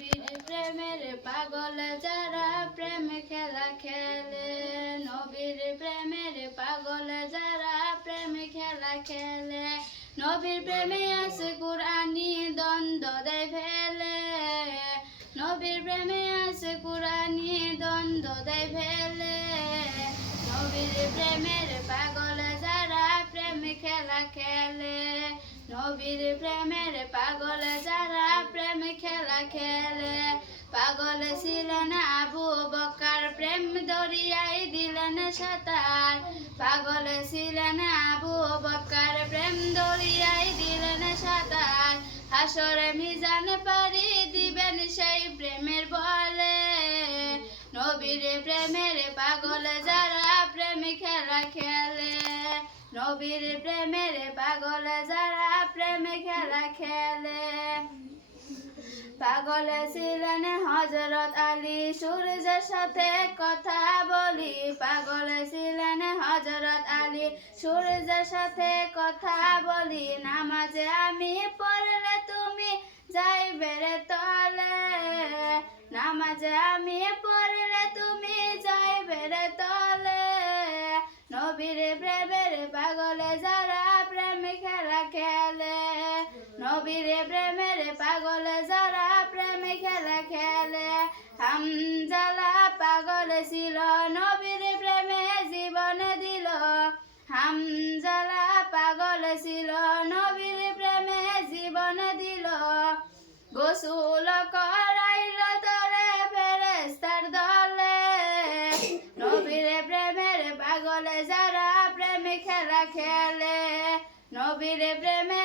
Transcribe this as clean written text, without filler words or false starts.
নবীর প্রেমের পাগল যারা প্রেম খেলা খেলে, নবীর প্রেমের পাগল যারা প্রেম খেলা খেলে, নবীর প্রেমে আছে কুরআনি দ্বন্দ্ব দেয় ফেলে, নবীর প্রেমে আছে কুরআনি দ্বন্দ্ব দেয় ফেলে, নবীর প্রেমের পাগল যারা প্রেম খেলা খেলে, নবীর প্রেমের পাগল যারা প্রেম খেলা খেলে। পাগল ছিলেন আবু বকর প্রেম দরিয়ায় দিলেন সাঁতার, পাগল ছিলেন আবু বকর প্রেম দরিয়ায় দিলেন সাঁতার, হাসরে মিজান পারি দিবেন সেই প্রেমের বলে, নবীর প্রেমের পাগল যারা প্রেম খেলা খেলে, নবীর প্রেমের পাগল যারা প্রেম খেলা খেলে। পাগল ছিলেন হযরত আলী সূর্যের সাথে কথা বলি, পাগল ছিলেন হযরত আলী সূর্যের সাথে কথা বলি, নামাজে আমি পড়লে তুমি যাইবে রে তলে, নামাজে আমি পড়লে তুমি যাইবে রে তলে, নবীর প্রেমের পাগল যারা প্রেম খেলা খেলে, নবীর প্রেমের পাগল যারা প্রেম খেলা খেলে। হামজালা পাগল ছিল নবীর প্রেমে জীবন দিল, হামজালা পাগল ছিল নবীর প্রেমে জীবন দিল, গোসল করাইল তরে ফেরেশতার দলে, নবীর প্রেমের পাগল যারা প্রেম খেলা খেলে, নবীর প্রেমে